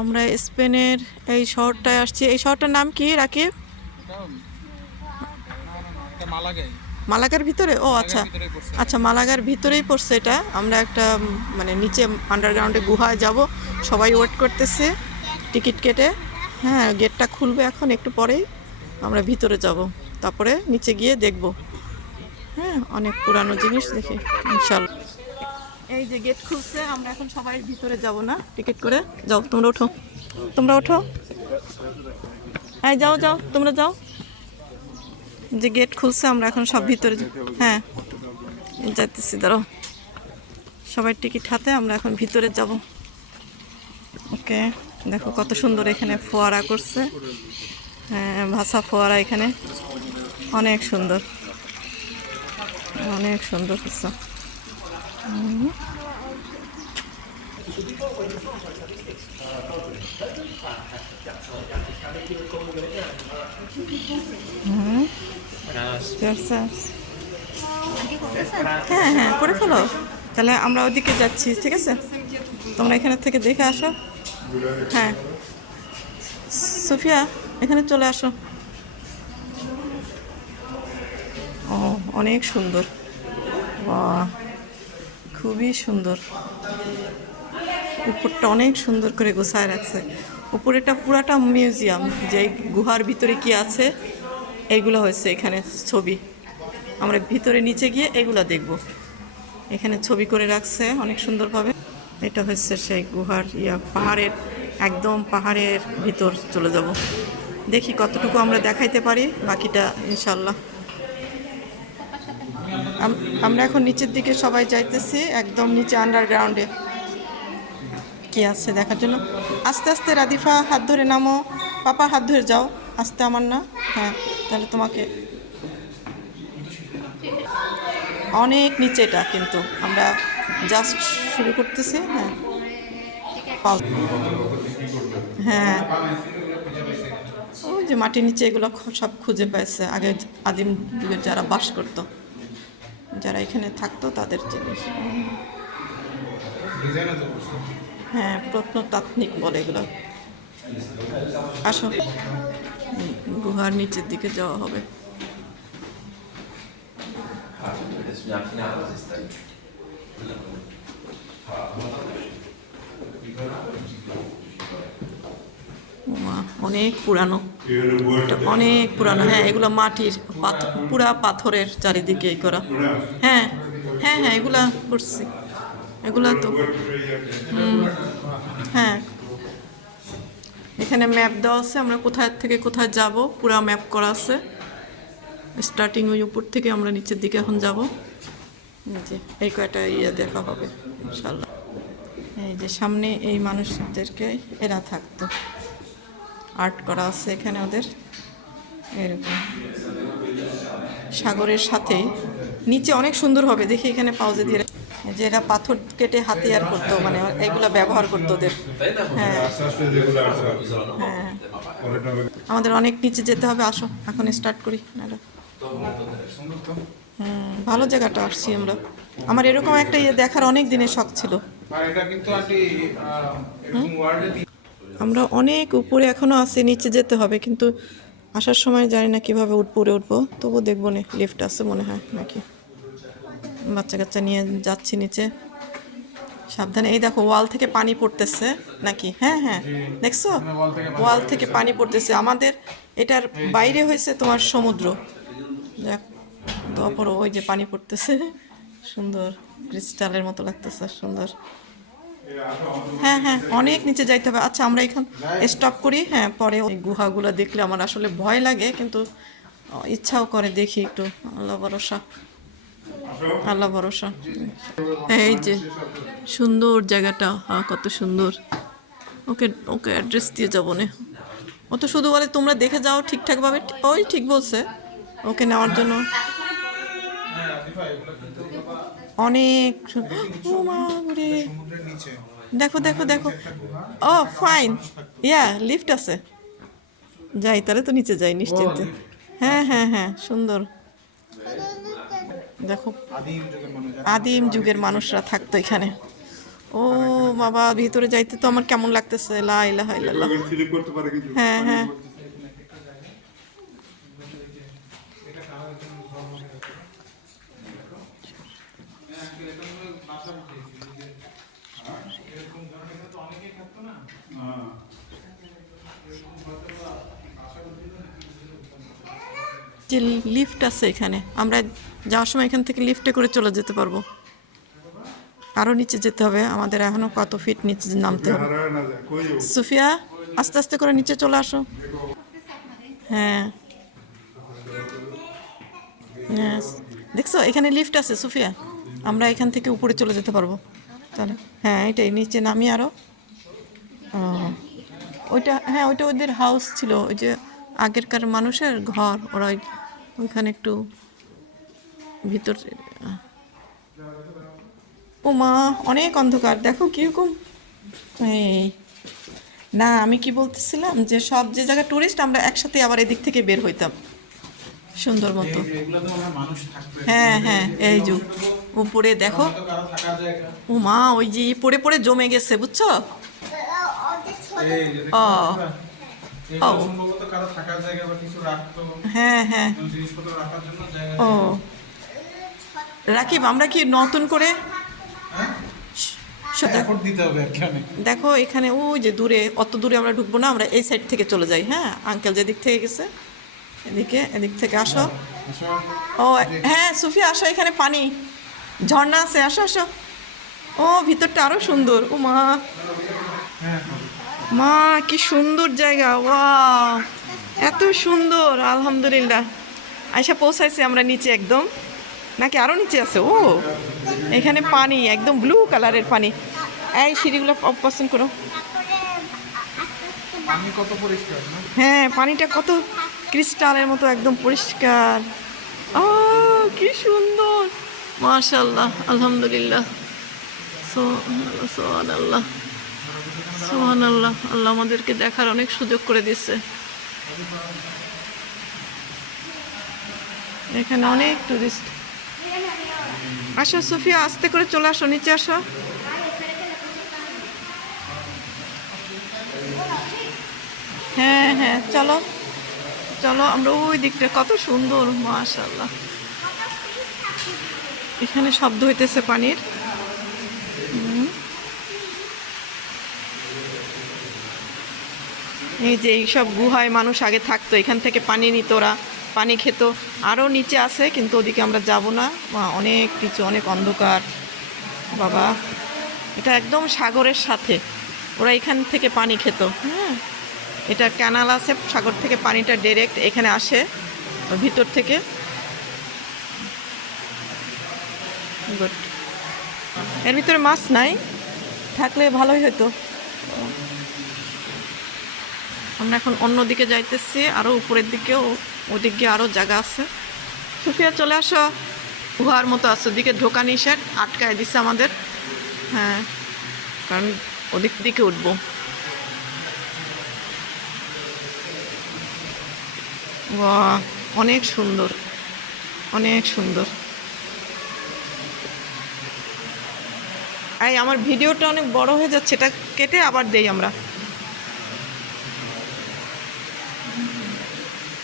আমরা স্পেনের এই শহরটায় আসছি। এই শহরটার নাম কি, রাকিব? মালাগার ভিতরে? ও আচ্ছা। আচ্ছা মালাগার ভিতরেই পড়ছে এটা। আমরা একটা মানে নিচে আন্ডারগ্রাউন্ডে গুহায় যাব। সবাই ওয়েট করতেছে টিকিট কেটে। হ্যাঁ গেটটা খুলবে এখন, একটু পরেই আমরা ভিতরে যাব। তারপরে নিচে গিয়ে দেখব। হ্যাঁ অনেক পুরানো জিনিস দেখি, ইনশাল্লাহ। এই যে গেট খুলছে, আমরা এখন সবাই ভিতরে যাব না। টিকিট করে যাও, তোমরা ওঠো। তোমরা ওঠো। হ্যাঁ যাও যাও, তোমরা যাও। যে গেট খুলছে, আমরা এখন সব ভিতরে হ্যাঁ যাইতেছি দাঁড়ো সবাই টিকিট হাতে, আমরা এখন ভিতরে যাব। ওকে, দেখো কত সুন্দর এখানে ফোয়ারা করছে। হ্যাঁ ভাষা ফোয়ারা এখানে। অনেক সুন্দর। অনেক সুন্দর হচ্ছে. হ্যাঁ হ্যাঁ করে ফেলো। তাহলে আমরা ওদিকে যাচ্ছি ঠিক আছে? তোমরা এখানে থেকে দেখে আসো। হ্যাঁ। সুফিয়া এখানে চলে আসো। ও অনেক সুন্দর। বাহ। খুবই সুন্দর। উপরটা অনেক সুন্দর করে গোছায় রাখছে। উপরেটা পুরাটা মিউজিয়াম যে গুহার ভিতরে কি আছে এইগুলো হয়েছে এখানে ছবি। আমরা ভিতরে নিচে গিয়ে এগুলো দেখব। এখানে ছবি করে রাখছে অনেক সুন্দরভাবে। এটা হচ্ছে সেই গুহার ইয়া, পাহাড়ের, একদম পাহাড়ের ভিতর চলে যাব। দেখি কতটুকু আমরা দেখাইতে পারি, বাকিটা ইনশাল্লাহ আমরা এখন নিচের দিকে সবাই যাইতেছি, একদম নিচে আন্ডারগ্রাউন্ডে কি আছে দেখার জন্য। আস্তে আস্তে রাদিফা হাত ধরে নামো। পাপা, হাত ধরে যাও। আস্তে আমার না? হ্যাঁ তাহলে তোমাকে। অনেক নিচে এটা কিন্তু। আমরা জাস্ট শুরু করতেছি হ্যাঁ। হ্যাঁ। ওই যে মাটির নিচে এগুলো সব খুঁজে পেয়েছে আগে আদিম যুগের যারা বাস করত। যারা এখানে থাকতো তাদের জিনিস। হ্যাঁ প্রত্নতাত্ত্বিক বলে এগুলো। আসো। গুহার নিচের দিকে যাওয়া হবে। অনেক পুরানো। অনেক পুরানো হ্যাঁ এগুলো মাটির পুরা পাথরের চারিদিকে এই করা। হ্যাঁ হ্যাঁ হ্যাঁ এগুলা করছি। এগুলা তো হ্যাঁ। এখানে ম্যাপ দেওয়া আছে, আমরা কোথায় থেকে কোথায় যাব, পুরা ম্যাপ করা আছে। স্টার্টিং ওই উপর থেকে আমরা নিচের দিকে এখন যাব। যে, এই কয়টা ইয়ে দেখা হবে ইনশাল্লাহ এই যে, সামনে এই মানুষদেরকে এরা থাকতো। আর্ট করা আছে এখানে ওদের। এরকম। সাগরের সাথেই। নিচে অনেক সুন্দর হবে দেখি এখানে পাউজে দিয়ে যে এরা পাথর কেটে হাতিয়ার করতো মানে এগুলো ব্যবহার করতো ওদের। হ্যাঁ। হ্যাঁ। আমাদের অনেক নিচে যেতে হবে আসো এখন স্টার্ট করি নাহলে। হুম ভালো জায়গাটা আসছি আমরা। আমার এরকম একটা ইয়ে দেখার অনেক দিনের শখ ছিল। এটা কিন্তু আমরা অনেক উপরে এখনও আছি নিচে যেতে হবে কিন্তু আসার সময় জানি না কীভাবে উপরে উঠবো। তবু দেখব না লিফট আছে মনে হয় নাকি। বাচ্চা কাচ্চা নিয়ে যাচ্ছি নিচে। সাবধানে এই দেখো ওয়াল থেকে পানি পড়তেছে নাকি? হ্যাঁ হ্যাঁ দেখছ? ওয়াল থেকে পানি পড়তেছে। আমাদের এটার বাইরে হয়েছে তোমার সমুদ্র। দেখ তারপর ওই যে পানি পড়তেছে। সুন্দর ক্রিস্টালের মতো লাগতেছে সুন্দর। হ্যাঁ হ্যাঁ অনেক নিচে যাইতে হবে। আচ্ছা আমরা এখান স্টপ করি। হ্যাঁ পরে ওই গুহাগুলো দেখলে আমার আসলে ভয় লাগে, কিন্তু ইচ্ছাও করে দেখি একটু। আল্লাহ ভরসা। আল্লাহ ভরসা। এই যে, সুন্দর জায়গাটা। হ্যাঁ কত সুন্দর। ওকে ওকে অ্যাড্রেস দিয়ে যাব না। ও তো শুধু বলে তোমরা দেখে যাও ঠিকঠাকভাবে। ওই ঠিক বলছে। ওকে নেওয়ার জন্য। অনেক রে। দেখো দেখো দেখো। ও ফাইন ইয়া লিফট আছে। যাই তাহলে তো নিচে যাই নিশ্চিন্তে। হ্যাঁ হ্যাঁ হ্যাঁ সুন্দর। দেখো। আদিম যুগের মানুষরা থাকতো। এখানে। ও বাবা ভিতরে যাইতে তো আমার কেমন লাগতেছে? লা ইলাহা ইল্লাল্লাহ। হ্যাঁ হ্যাঁ। যে লিফট আছে এখানে, আমরা যাওয়ার সময় এখান থেকে লিফটে করে চলে যেতে পারব। আরও নিচে যেতে হবে, আমাদের এখনও কত ফিট নিচে নামতে হবে। সুফিয়া, আস্তে আস্তে করে নিচে চলে আসো। হ্যাঁ। Yes. দেখছ, এখানে লিফট আছে, সুফিয়া। আমরা এখান থেকে উপরে চলে যেতে পারব। তাহলে হ্যাঁ এটাই, নিচে নামি আরও ওইটা হ্যাঁ ওইটা ওদের হাউস ছিল ওই যে আগেরকার মানুষের ঘর ওরা ওইখানে একটু ভিতর ও মা অনেক অন্ধকার দেখো কীরকম এই। না আমি কি বলতেছিলাম যে সব যে জায়গায় টুরিস্ট আমরা একসাথে আবার এদিক থেকে বের হইতাম সুন্দর মতো। হয় হ্যাঁ এই যে উপরে দেখো ও মা ওই যে পড়ে পড়ে জমে গেছে বুঝছ? ও। হ্যাঁ হ্যাঁ। ও। রাকিব আমরা কি নতুন করে? দেখো। অনেক। দেখো এখানে ওই যে দূরে অত দূরে আমরা ঢুকবো না আমরা এই সাইড থেকে চলে যাই হ্যাঁ? আঙ্কেল যেদিক থেকে গেছে এদিকে এদিক থেকে আসো। ও হ্যাঁ সুফি আসো এখানে পানি। ঝর্ণা আছে আসো আসো। ও ভিতরটা আরও সুন্দর ও মা মা কি সুন্দর জায়গা ওয়া এত সুন্দর আলহামদুলিল্লাহ। আয়সা পৌঁছাইছি আমরা নিচে একদম। নাকি আরও নিচে আছে? ও এখানে পানি একদম ব্লু কালারের পানি। এই সিঁড়িগুলো পছন্দ করো হ্যাঁ পানিটা কত ক্রিস্টালের মতো একদম পরিষ্কার। ও কি সুন্দর। মাশাল্লাহ আলহামদুলিল্লাহ। সোহান আল্লাহ সোহান আল্লাহ আল্লাহ আমাদেরকে দেখার অনেক সুযোগ করে দিচ্ছে এখানে অনেক টুরিস্ট আসো, সুফিয়া, আস্তে করে চলে আসো, নিচে আসো। হ্যাঁ হ্যাঁ চলো চলো, আমরা ওই দিকটা, কত সুন্দর মাশাল্লাহ এখানে শব্দ হইতেছে পানির। এই যে এইসব গুহায় মানুষ আগে থাকতো, এখান থেকে পানি নিত ওরা, পানি খেত। আরও নিচে আছে, কিন্তু ওদিকে আমরা যাব না। অনেক কিছু, অনেক অন্ধকার। বাবা, এটা একদম সাগরের সাথে। ওরা এখান থেকে পানি খেত হ্যাঁ? এটা ক্যানাল আছে, সাগর থেকে পানিটা ডাইরেক্ট এখানে আসে ভিতর থেকে। গুড এর ভিতরে মাছ নাই, থাকলে ভালোই হতো আমরা এখন অন্য দিকে যাইতেছি আরও উপরের দিকেও, ওদিক গিয়ে আরও জায়গা আছে। সুফিয়া, চলে আসো। গুহার মতো আছে, ওদিকে ঢোকা নিষেধ আটকায় দিচ্ছে আমাদের। হ্যাঁ কারণ ওদিক দিকে উঠবো। অনেক সুন্দর অনেক সুন্দর। এই, আমার ভিডিওটা অনেক বড় হয়ে যাচ্ছে, এটা কেটে আবার দেই আমরা।